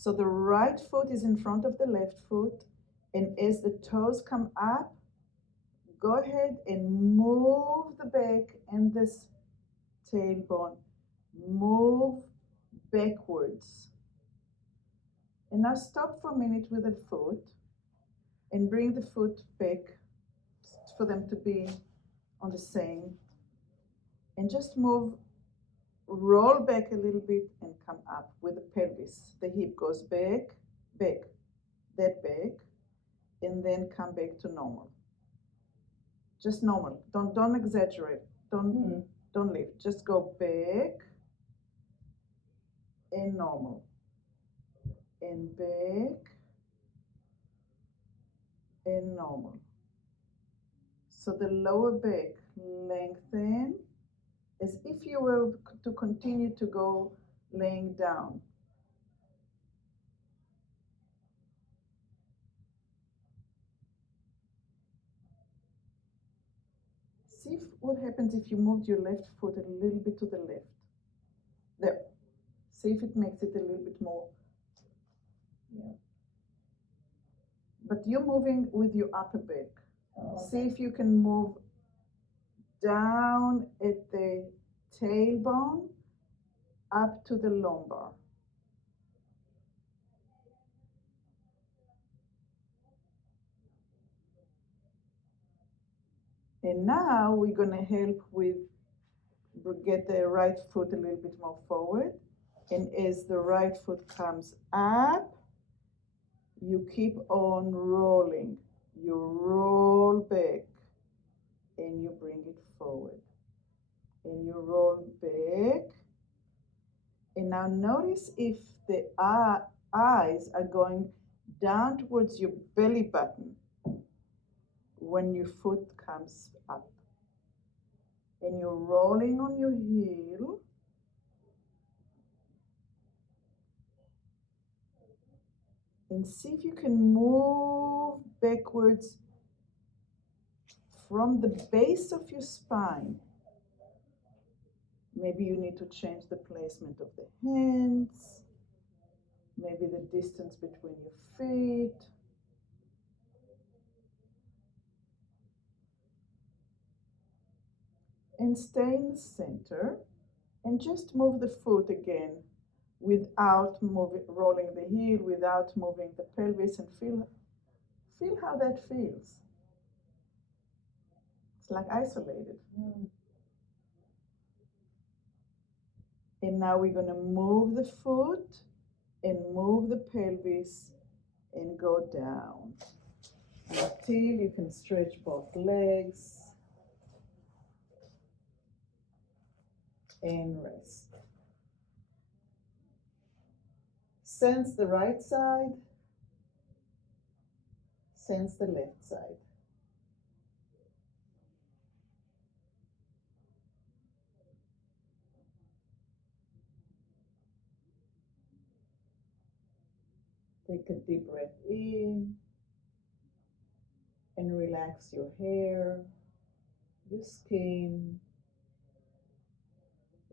So the right foot is in front of the left foot, and as the toes come up, go ahead and move the back and this tailbone. Move backwards. And now stop for a minute with the foot and bring the foot back for them to be on the same. And just move, roll back a little bit and come up with the pelvis. The hip goes back, back, that back, and then come back to normal. Just normal. Don't exaggerate. Don't lift. Just go back and normal. And back and normal. So the lower back lengthen as if you were to continue to go laying down. See what happens if you moved your left foot a little bit to the left. There. See if it makes it a little bit more. Yeah. But you're moving with your upper back. Oh, okay. See if you can move down at the tailbone up to the lumbar. And now we're going to help with get the right foot a little bit more forward. And as the right foot comes up, you keep on rolling. You roll back and you bring it forward. And you roll back. And now notice if the eyes are going down towards your belly button when your foot comes up. And you're rolling on your heel. And see if you can move backwards from the base of your spine. Maybe you need to change the placement of the hands, maybe the distance between your feet. And stay in the center and just move the foot again without rolling the heel, without moving the pelvis, and feel how that feels. It's like isolated. And now we're going to move the foot and move the pelvis and go down until you can stretch both legs and rest. Sense the right side, sense the left side. Take a deep breath in and relax your hair, your skin,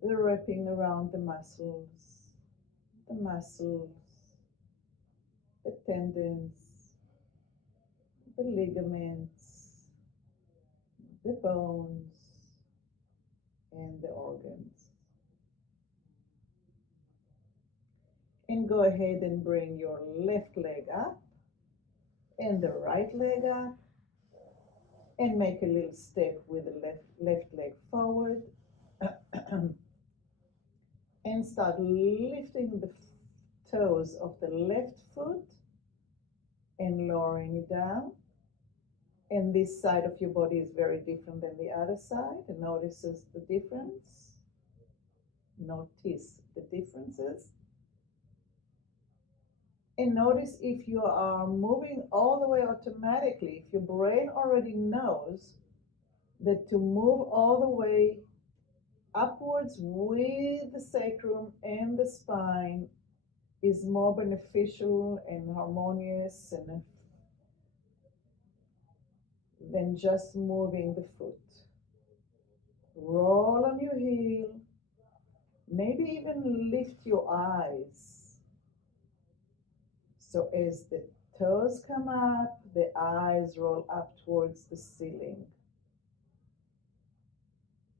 the wrapping around the muscles, the tendons, the ligaments, the bones, and the organs. And go ahead and bring your left leg up and the right leg up, and make a little step with the left leg forward. And start lifting the toes of the left foot and lowering it down. And this side of your body is very different than the other side. And notices the difference. Notice the differences. And notice if you are moving all the way automatically, if your brain already knows that to move all the way upwards with the sacrum and the spine is more beneficial and harmonious and than just moving the foot. Roll on your heel, maybe even lift your eyes So as the toes come up, the eyes roll up towards the ceiling.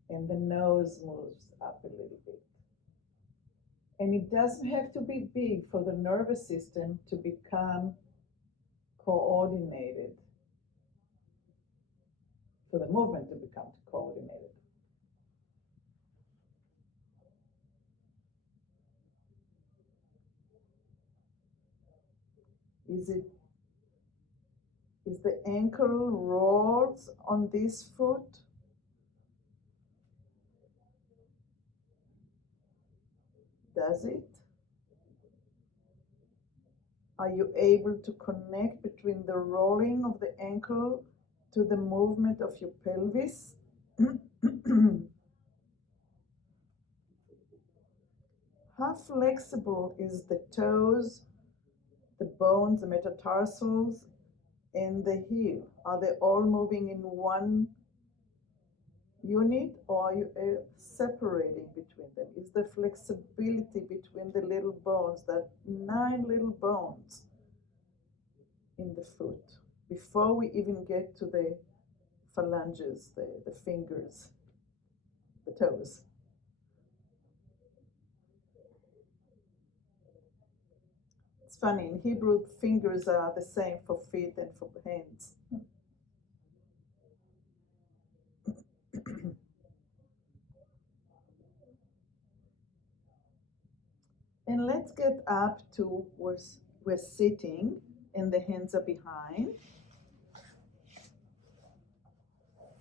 And the nose moves up a little bit. And it doesn't have to be big for the nervous system to become coordinated, for the movement to become coordinated. Is the ankle rolls on this foot? Does it? Are you able to connect between the rolling of the ankle to the movement of your pelvis? How flexible is the toes, the bones, the metatarsals, and the heel? Are they all moving in one unit, or are you separating between them? Is there flexibility between the little bones, that 9 little bones in the foot, before we even get to the phalanges, the fingers, the toes? It's funny, in Hebrew, fingers are the same for feet and for hands. And let's get up to where we're sitting and the hands are behind.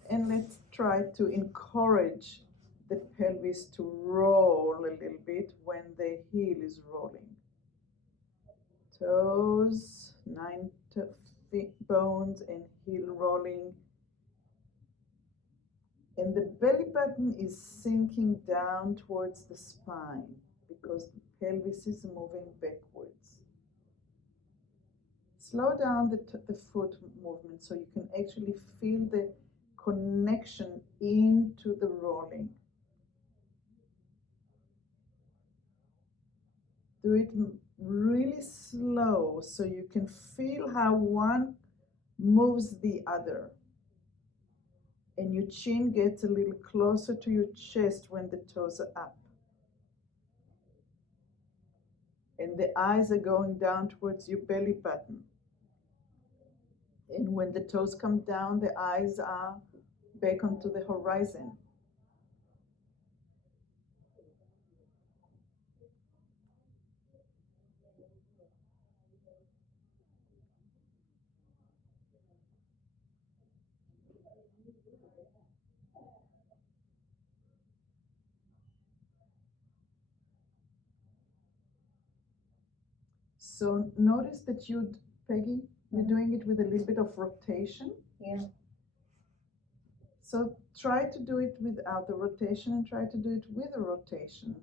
And let's try to encourage the pelvis to roll a little bit when the heel is rolling. Toes, 9 bones, and heel rolling. And the belly button is sinking down towards the spine because the pelvis is moving backwards. Slow down the foot movement so you can actually feel the connection into the rolling. Do it really slow so you can feel how one moves the other. And your chin gets a little closer to your chest when the toes are up. And the eyes are going down towards your belly button. And when the toes come down, the eyes are back onto the horizon. So notice that Peggy, you're doing it with a little bit of rotation. Yeah. So try to do it without the rotation and try to do it with a rotation.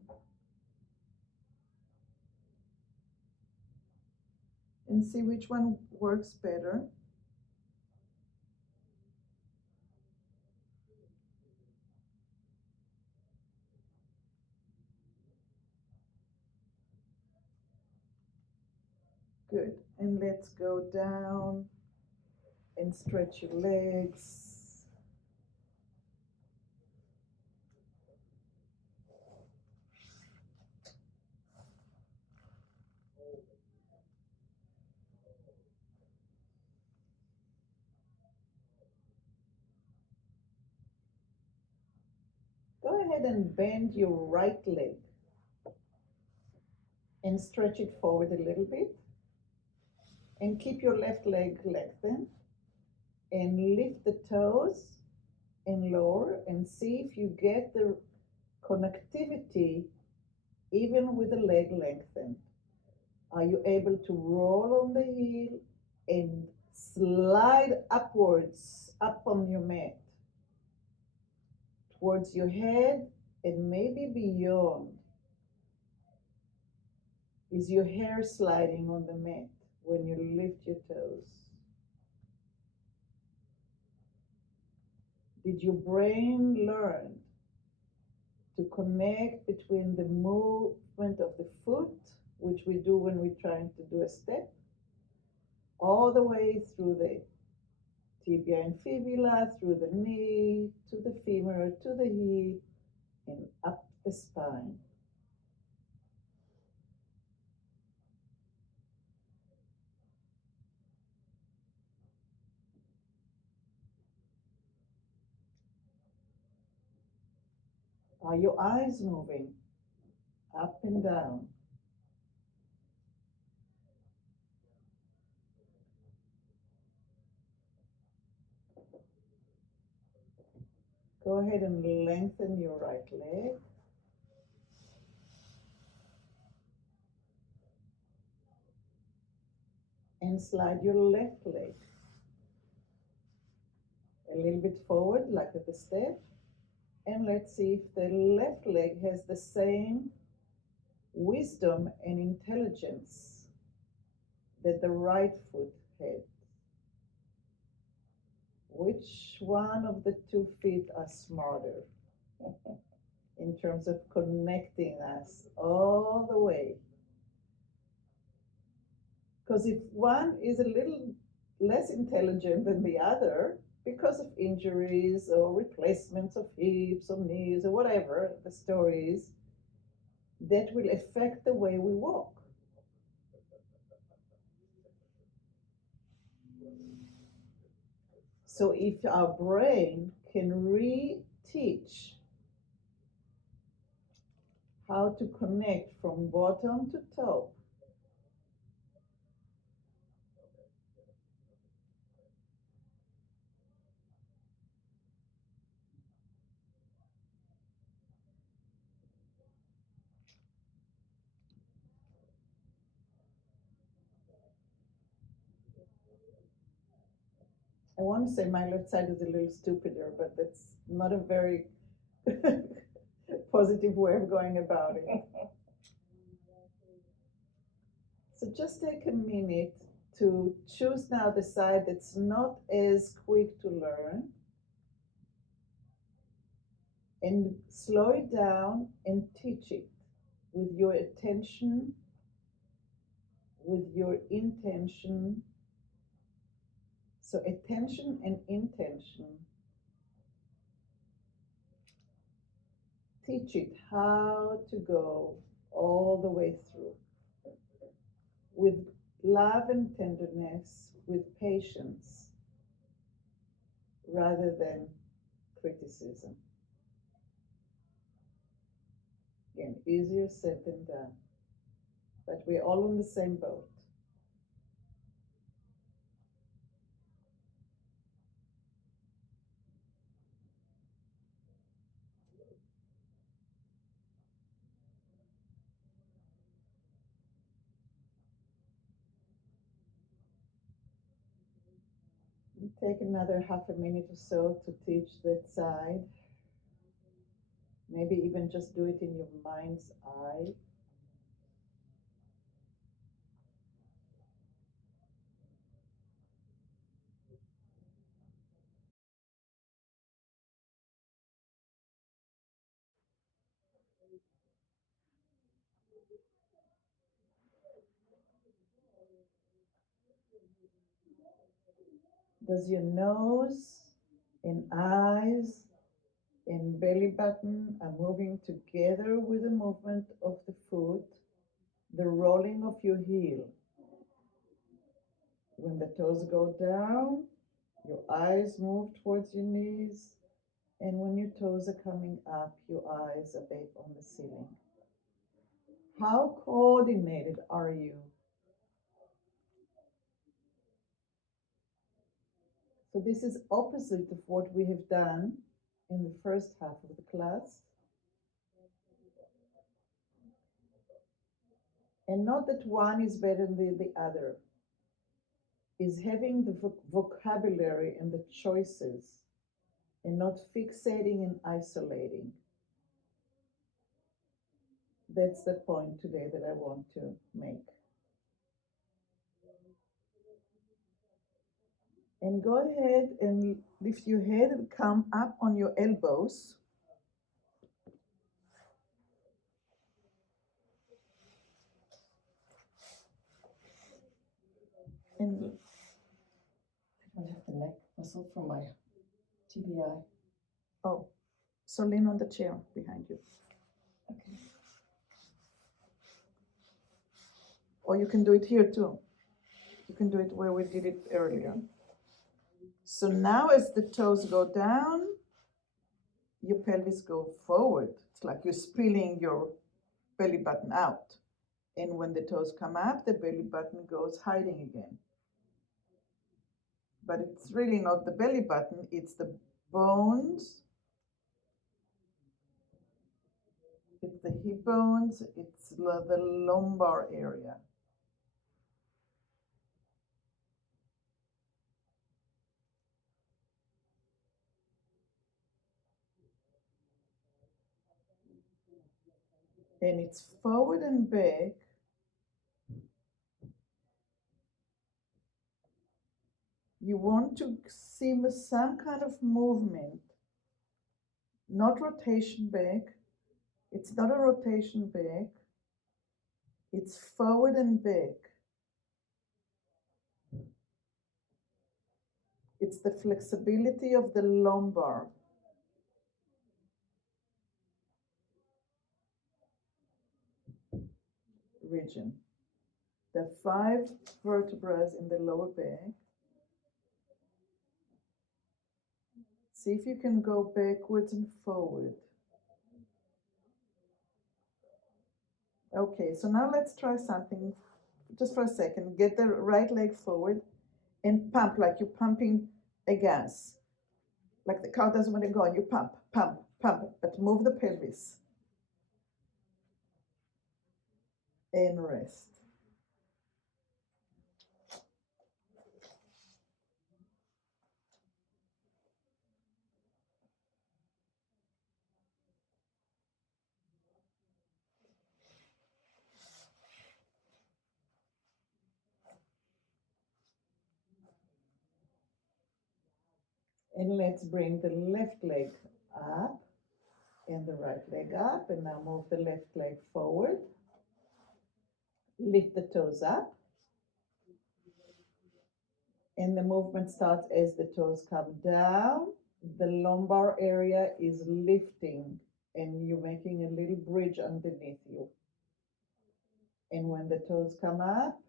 And see which one works better. Good. And let's go down and stretch your legs. Go ahead and bend your right leg and stretch it forward a little bit. And keep your left leg lengthened. And lift the toes and lower and see if you get the connectivity even with the leg lengthened. Are you able to roll on the heel and slide upwards, up on your mat, towards your head and maybe beyond? Is your hair sliding on the mat when you lift your toes? Did your brain learn to connect between the movement of the foot, which we do when we're trying to do a step, all the way through the tibia and fibula, through the knee, to the femur, to the hip, and up the spine. Are your eyes moving up and down? Go ahead and lengthen your right leg. And slide your left leg a little bit forward, like at the step. And let's see if the left leg has the same wisdom and intelligence that the right foot had. Which one of the 2 feet are smarter in terms of connecting us all the way? Because if one is a little less intelligent than the other because of injuries or replacements of hips or knees or whatever the story is, that will affect the way we walk. So if our brain can re-teach how to connect from bottom to top, I want to say my left side is a little stupider, but that's not a very positive way of going about it. So just take a minute to choose now the side that's not as quick to learn and slow it down and teach it with your attention, with your intention. So attention and intention. Teach it how to go all the way through with love and tenderness, with patience, rather than criticism. Again, easier said than done, but we're all on the same boat. Take another half a minute or so to teach that side. Maybe even just do it in your mind's eye. Does your nose and eyes and belly button are moving together with the movement of the foot, the rolling of your heel? When the toes go down, your eyes move towards your knees, and when your toes are coming up, your eyes are back on the ceiling. How coordinated are you? So this is opposite of what we have done in the first half of the class. And not that one is better than the other, is having the vocabulary and the choices and not fixating and isolating. That's the point today that I want to make. And go ahead and lift your head and come up on your elbows. And the neck muscle from my TBI. Oh, so lean on the chair behind you. Okay. Or you can do it here too. You can do it where we did it earlier. So now as the toes go down, your pelvis go forward. It's like you're spilling your belly button out. And when the toes come up, the belly button goes hiding again. But it's really not the belly button, it's the bones. It's the hip bones, it's the lumbar area. And it's forward and back. You want to see some kind of movement, not rotation back. It's not a rotation back. It's forward and back. It's the flexibility of the lumbar. Region. The 5 vertebrae in the lower back. See if you can go backwards and forward. Okay, so now let's try something just for a second. Get the right leg forward and pump like you're pumping a gas. Like the car doesn't want to go and you pump, pump, pump, but move the pelvis. And rest. And let's bring the left leg up and the right leg up. And now move the left leg forward. Lift the toes up. And the movement starts as the toes come down. The lumbar area is lifting and you're making a little bridge underneath you. And when the toes come up,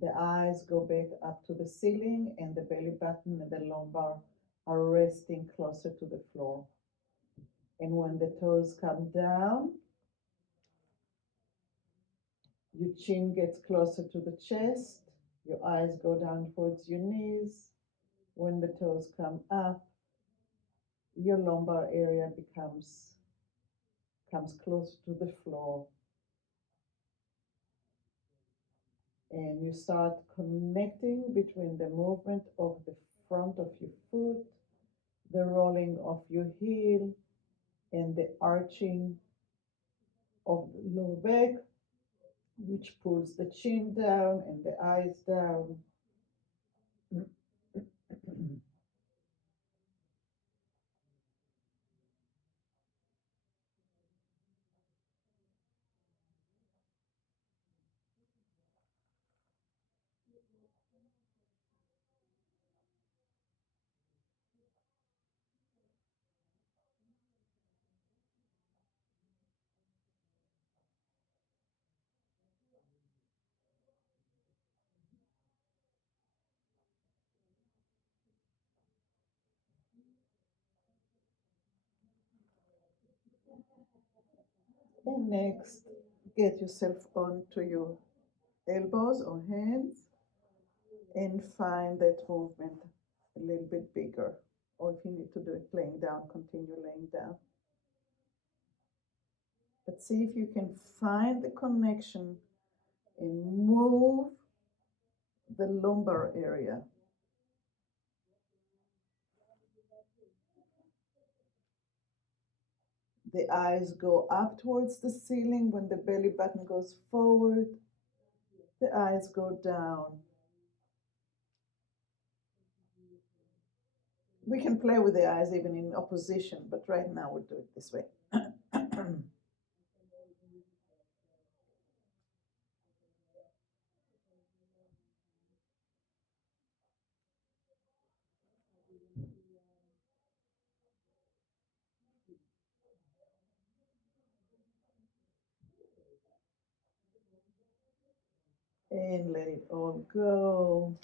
the eyes go back up to the ceiling and the belly button and the lumbar are resting closer to the floor. And when the toes come down, your chin gets closer to the chest, your eyes go down towards your knees. When the toes come up, your lumbar area comes closer to the floor. And you start connecting between the movement of the front of your foot, the rolling of your heel, and the arching of the lower back, which pulls the chin down and the eyes down. And next, get yourself onto your elbows or hands and find that movement a little bit bigger. Or if you need to do it laying down, continue laying down. But see if you can find the connection and move the lumbar area. The eyes go up towards the ceiling when the belly button goes forward. The eyes go down. We can play with the eyes even in opposition, but right now we'll do it this way. and let it all go.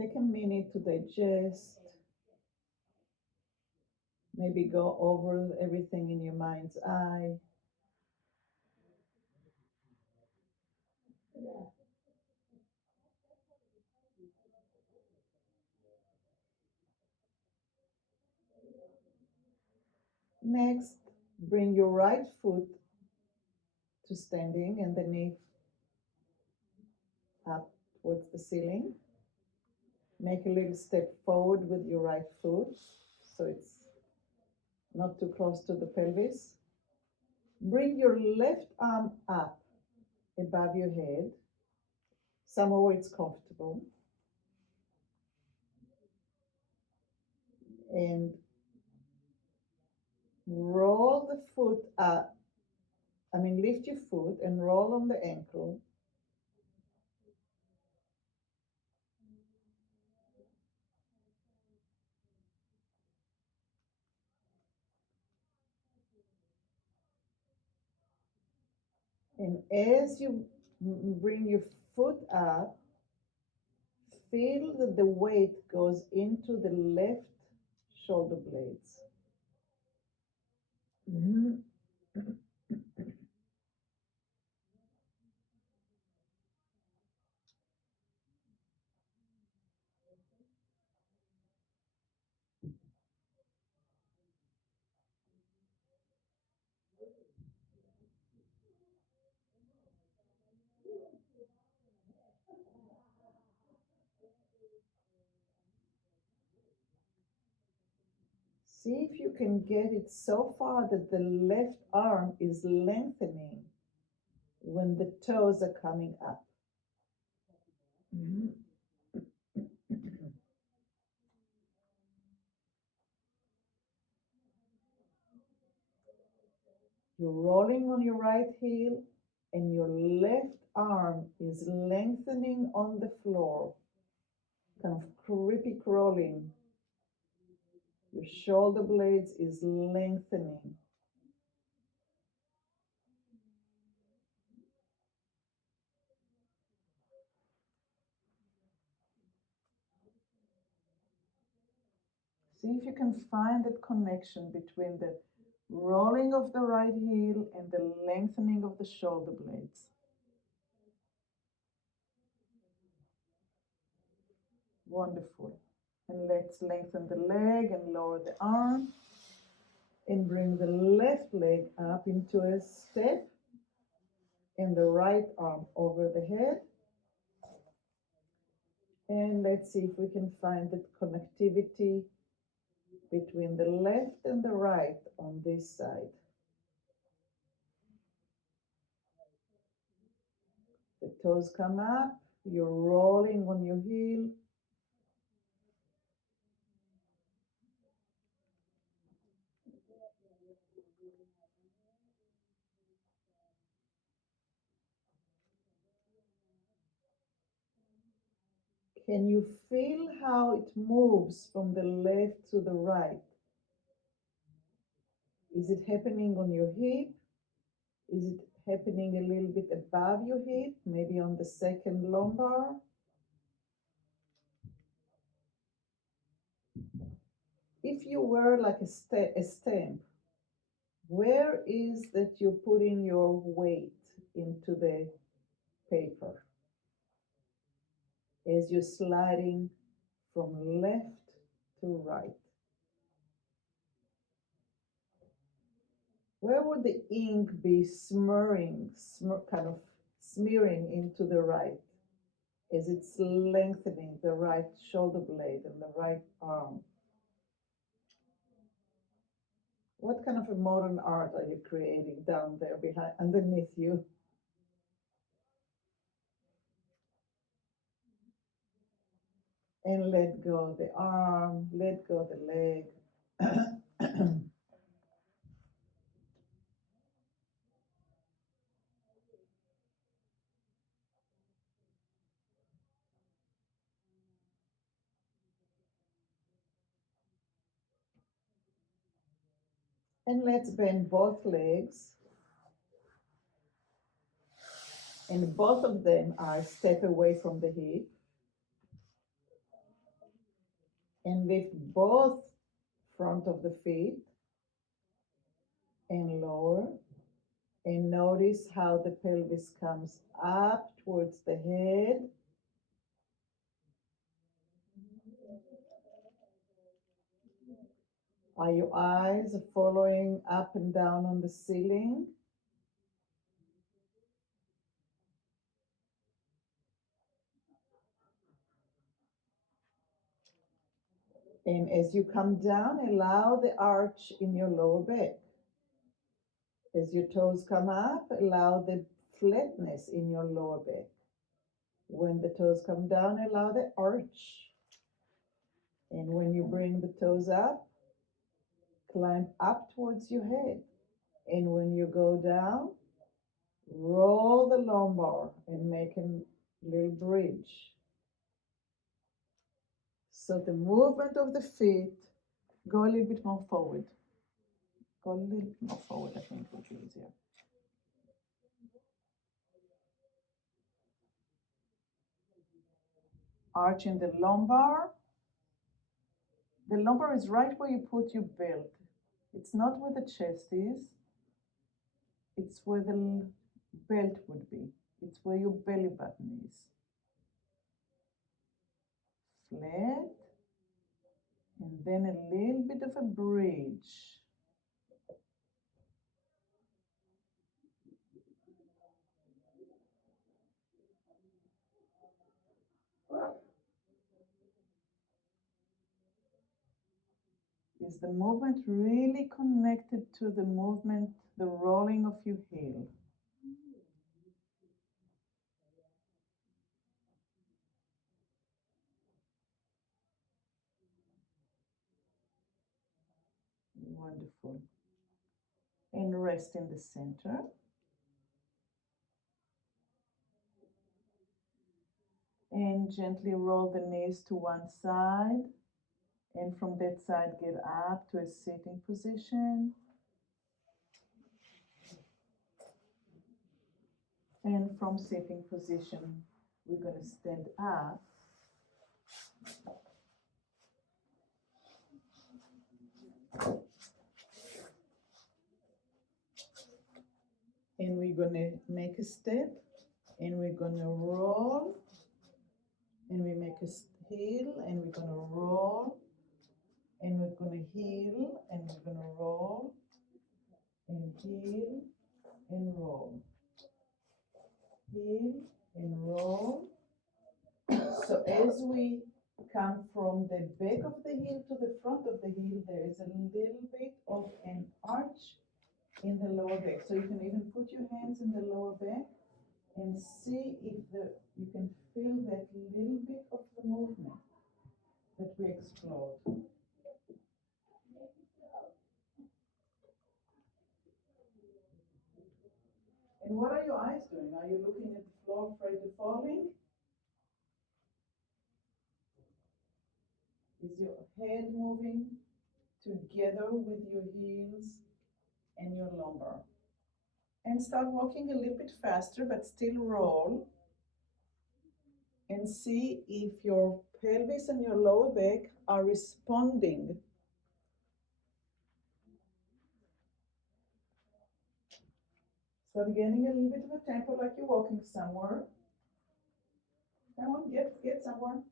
Take a minute to digest. Maybe go over everything in your mind's eye. Next, bring your right foot to standing and the knee up towards the ceiling. Make a little step forward with your right foot so it's not too close to the pelvis. Bring your left arm up above your head, somewhere where it's comfortable. And roll the foot up. Lift your foot and roll on the ankle. And as you bring your foot up, feel that the weight goes into the left shoulder blades. See if you can get it so far that the left arm is lengthening when the toes are coming up. You're rolling on your right heel and your left arm is lengthening on the floor, kind of creepy crawling. Your shoulder blades is lengthening. See if you can find that connection between the rolling of the right heel and the lengthening of the shoulder blades. Wonderful. And let's lengthen the leg and lower the arm. And bring the left leg up into a step and the right arm over the head. And let's see if we can find that connectivity between the left and the right on this side. The toes come up, you're rolling on your heel. Can you feel how it moves from the left to the right? Is it happening on your hip? Is it happening a little bit above your hip, maybe on the second lumbar? If you were like a stamp, where is that you're putting your weight into the paper as you're sliding from left to right? Where would the ink be kind of smearing into the right as it's lengthening the right shoulder blade and the right arm? What kind of a modern art are you creating down there underneath you? And let go the arm, let go the leg. And let's bend both legs. And both of them are a step away from the hip. And lift both front of the feet and lower. And notice how the pelvis comes up towards the head. Are your eyes following up and down on the ceiling? And as you come down, allow the arch in your lower back. As your toes come up, allow the flatness in your lower back. When the toes come down, allow the arch. And when you bring the toes up, climb up towards your head. And when you go down, roll the lumbar and make a little bridge. So the movement of the feet, go a little bit more forward. Go a little bit more forward, I think would be easier. Arch in the lumbar. The lumbar is right where you put your belt. It's not where the chest is. It's where the belt would be. It's where your belly button is. Flat. And then a little bit of a bridge. Is the movement really connected to the movement, the rolling of your heel? Wonderful. And rest in the center. And gently roll the knees to one side. And from that side, get up to a sitting position. And from sitting position, we're going to stand up. And we're going to make a step. And we're going to roll. And we make a heel. And we're going to roll. And we're going to heel. And we're going to roll. And heel. And roll. Heel and roll. So as we come from the back of the heel to the front of the heel, there is a little bit of an arch in the lower back. So you can even put your hands in the lower back and see if you can feel that little bit of the movement that we explored. And what are your eyes doing? Are you looking at the floor afraid of falling? Is your head moving together with your heels and your lumbar? And start walking a little bit faster, but still roll. And see if your pelvis and your lower back are responding. Start getting a little bit of a tempo like you're walking somewhere. Come on, get somewhere.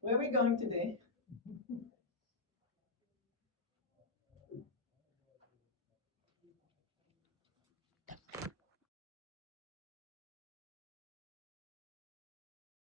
Where are we going today?